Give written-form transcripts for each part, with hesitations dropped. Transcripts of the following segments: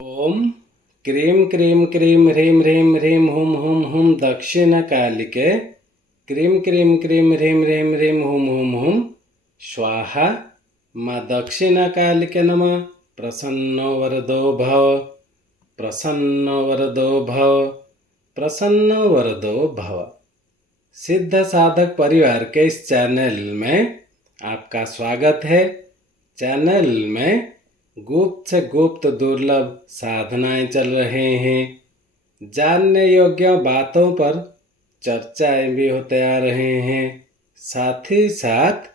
ओम क्रीं क्रीं क्रीं ह्रीं ह्रीं ह्रीं हुं हुं हुं दक्षिणकालिके क्रीं क्रीं क्रीं ह्रीं ह्रीं ह्रीं हुं हुं हुं स्वाहा। माँ दक्षिणकालिके नमः। प्रसन्नो वरदो भव, प्रसन्नो वरदो भव, प्रसन्नो वरदो भव। सिद्ध साधक परिवार के इस चैनल में आपका स्वागत है। चैनल में गुप्त से गुप्त दुर्लभ साधनाएं चल रहे हैं। जानने योग्य बातों पर चर्चाएं भी होते आ रहे हैं। साथ ही साथ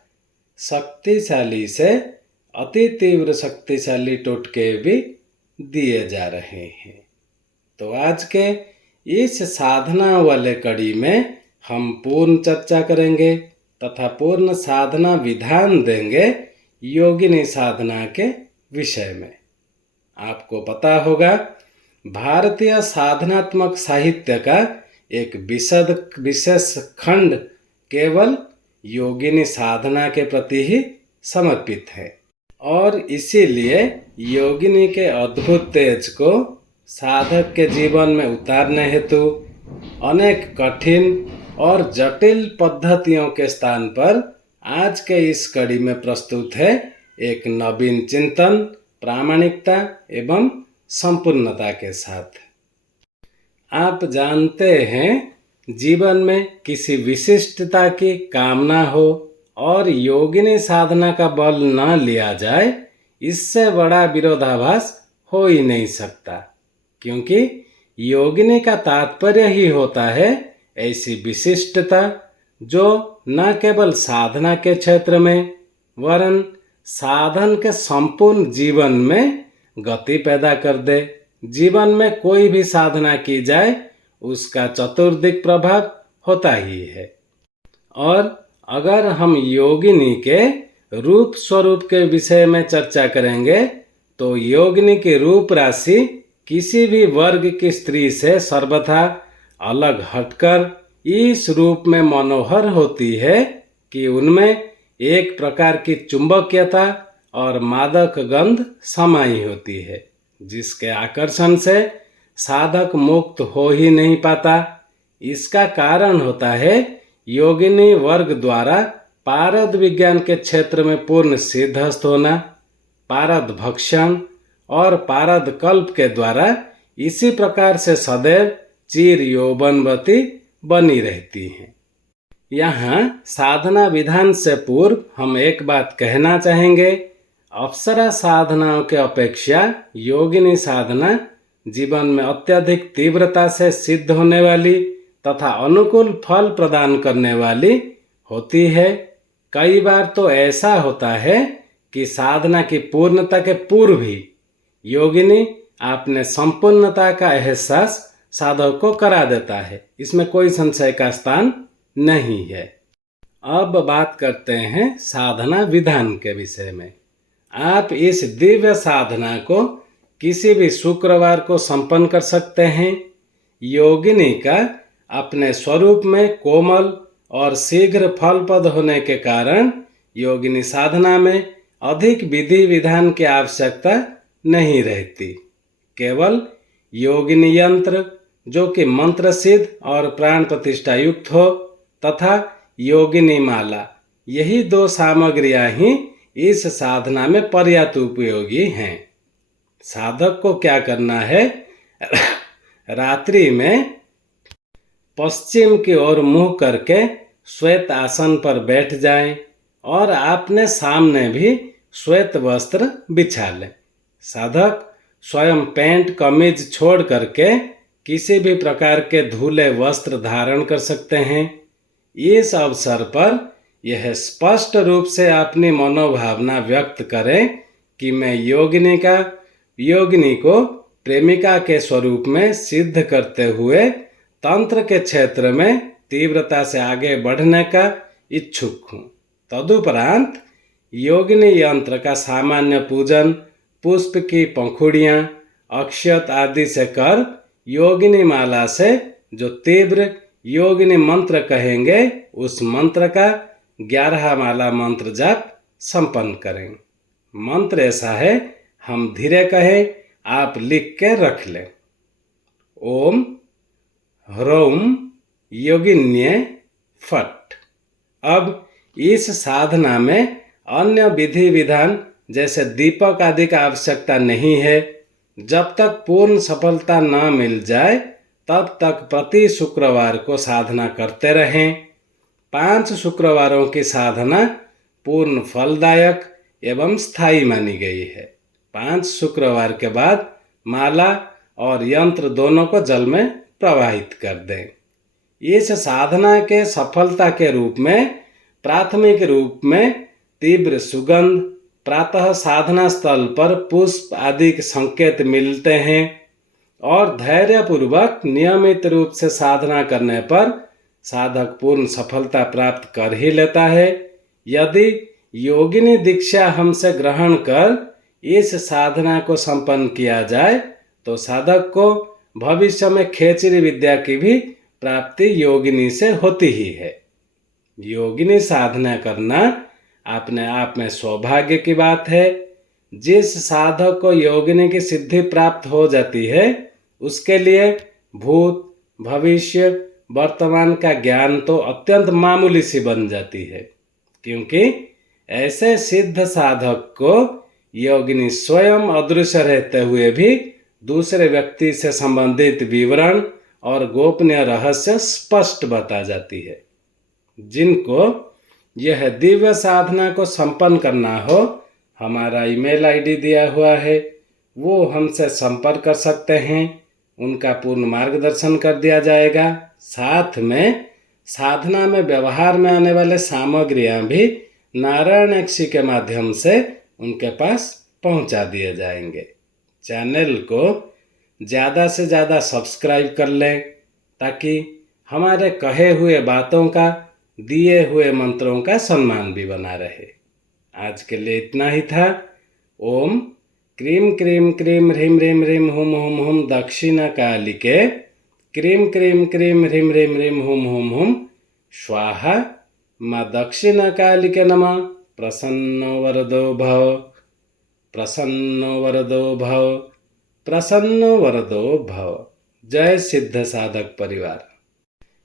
शक्तिशाली से अति तीव्र शक्तिशाली टोटके भी दिए जा रहे हैं। तो आज के इस साधना वाले कड़ी में हम पूर्ण चर्चा करेंगे तथा पूर्ण साधना विधान देंगे योगिनी साधना के विषय में। आपको पता होगा, भारतीय साधनात्मक साहित्य का एक विशेष खंड केवल योगिनी साधना के प्रति ही समर्पित है और इसीलिए योगिनी के अद्भुत तेज को साधक के जीवन में उतारने हेतु अनेक कठिन और जटिल पद्धतियों के स्थान पर आज के इस कड़ी में प्रस्तुत है एक नवीन चिंतन, प्रामाणिकता एवं संपूर्णता के साथ। आप जानते हैं, जीवन में किसी विशिष्टता की कामना हो और योगिनी साधना का बल न लिया जाए, इससे बड़ा विरोधाभास हो ही नहीं सकता। क्योंकि योगिनी का तात्पर्य ही होता है ऐसी विशिष्टता जो न केवल साधना के क्षेत्र में वरन साधन के संपूर्ण जीवन में गति पैदा कर दे। जीवन में कोई भी साधना की जाए उसका चतुर्दिक प्रभाव होता ही है। और अगर हम योगिनी के रूप स्वरूप के विषय में चर्चा करेंगे तो योगिनी की रूप राशि किसी भी वर्ग की स्त्री से सर्वथा अलग हटकर इस रूप में मनोहर होती है कि उनमें एक प्रकार की चुंबकीयता और मादक गंध समाई होती है, जिसके आकर्षण से साधक मुक्त हो ही नहीं पाता। इसका कारण होता है योगिनी वर्ग द्वारा पारद विज्ञान के क्षेत्र में पूर्ण सिद्धस्थ होना, पारद भक्षण और पारद कल्प के द्वारा इसी प्रकार से सदैव चिर यौवनवती बनी रहती हैं। यहाँ साधना विधान से पूर्व हम एक बात कहना चाहेंगे। अप्सरा साधनाओं के अपेक्षा योगिनी साधना जीवन में अत्यधिक तीव्रता से सिद्ध होने वाली तथा अनुकूल फल प्रदान करने वाली होती है। कई बार तो ऐसा होता है कि साधना की पूर्णता के पूर्व ही योगिनी अपने संपूर्णता का एहसास साधक को करा देता है। इसमें कोई संशय का स्थान नहीं है। अब बात करते हैं साधना विधान के विषय में। आप इस दिव्य साधना को किसी भी शुक्रवार को संपन्न कर सकते हैं। योगिनी का अपने स्वरूप में कोमल और शीघ्र फलप्रद होने के कारण योगिनी साधना में अधिक विधि विधान की आवश्यकता नहीं रहती। केवल योगिनी यंत्र जो कि मंत्र सिद्ध और प्राण प्रतिष्ठा युक्त हो तथा योगिनी माला, यही दो सामग्रियां ही इस साधना में पर्याप्त उपयोगी हैं। साधक को क्या करना है, रात्रि में पश्चिम की ओर मुंह करके श्वेत आसन पर बैठ जाएं और अपने सामने भी श्वेत वस्त्र बिछा लें। साधक स्वयं पैंट कमीज छोड़ करके किसी भी प्रकार के धुले वस्त्र धारण कर सकते हैं। इस अवसर पर यह स्पष्ट रूप से अपनी मनोभावना व्यक्त करें कि मैं योगिनी को प्रेमिका के स्वरूप में सिद्ध करते हुए तंत्र के क्षेत्र में तीव्रता से आगे बढ़ने का इच्छुक हूँ। तदुपरांत योगिनी यंत्र का सामान्य पूजन, पुष्प की पंखुड़ियाँ, अक्षत आदि से कर योगिनी माला से जो तीव्र योगिनी मंत्र कहेंगे उस मंत्र का 11 माला मंत्र जाप संपन्न करें। मंत्र ऐसा है, हम धीरे कहें आप लिख के रख लें। ओम ह्रौम योगिन्ये फट। अब इस साधना में अन्य विधि विधान जैसे दीपक आदि का आवश्यकता नहीं है। जब तक पूर्ण सफलता न मिल जाए तब तक प्रति शुक्रवार को साधना करते रहें। 5 शुक्रवारों की साधना पूर्ण फलदायक एवं स्थायी मानी गई है। 5 शुक्रवार के बाद माला और यंत्र दोनों को जल में प्रवाहित कर दें। इस साधना के सफलता के रूप में प्राथमिक रूप में तीव्र सुगंध, प्रातः साधना स्थल पर पुष्प आदि के संकेत मिलते हैं और धैर्यपूर्वक नियमित रूप से साधना करने पर साधक पूर्ण सफलता प्राप्त कर ही लेता है। यदि योगिनी दीक्षा हमसे ग्रहण कर इस साधना को संपन्न किया जाए तो साधक को भविष्य में खेचरी विद्या की भी प्राप्ति योगिनी से होती ही है। योगिनी साधना करना अपने आप में सौभाग्य की बात है। जिस साधक को योगिनी की सिद्धि प्राप्त हो जाती है उसके लिए भूत, भविष्य, वर्तमान का ज्ञान तो अत्यंत मामूली सी बन जाती है, क्योंकि ऐसे सिद्ध साधक को योगिनी स्वयं अदृश्य रहते हुए भी दूसरे व्यक्ति से संबंधित विवरण और गोपनीय रहस्य स्पष्ट बता जाती है। जिनको यह दिव्य साधना को संपन्न करना हो, हमारा ईमेल आईडी दिया हुआ है, वो हमसे संपर्क कर सकते हैं। उनका पूर्ण मार्गदर्शन कर दिया जाएगा। साथ में साधना में व्यवहार में आने वाले सामग्रियां भी नारायण यक्षी के माध्यम से उनके पास पहुंचा दिए जाएंगे। चैनल को ज़्यादा से ज़्यादा सब्सक्राइब कर लें ताकि हमारे कहे हुए बातों का, दिए हुए मंत्रों का सम्मान भी बना रहे। आज के लिए इतना ही था। ओम क्रीम क्रीम क्रीम ह्रीम ह्रीम ह्रीम हुम हुम हुम दक्षिणा कालिके क्रीम क्रीम क्रीम ह्रीम ह्रीम ह्रीम हुम हुम हुम स्वाहा। माँ दक्षिणा कालिके नमः। प्रसन्नो वरदो भव, प्रसन्नो वरदो भव, प्रसन्नो वरदो भव। जय सिद्ध साधक परिवार।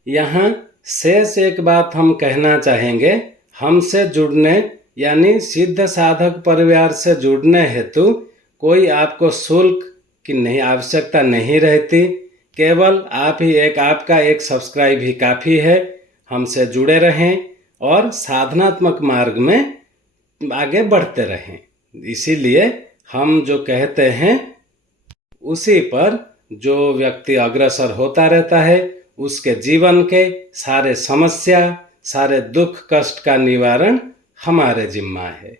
यहाँ शेष एक बात हम कहना चाहेंगे। हमसे जुड़ने यानी सिद्ध साधक परिवार से जुड़ने हेतु कोई आपको शुल्क की नहीं आवश्यकता नहीं रहती। केवल आपका एक सब्सक्राइब ही काफ़ी है। हमसे जुड़े रहें और साधनात्मक मार्ग में आगे बढ़ते रहें। इसीलिए हम जो कहते हैं उसी पर जो व्यक्ति अग्रसर होता रहता है उसके जीवन के सारे समस्या, सारे दुख कष्ट का निवारण हमारे जिम्मा है।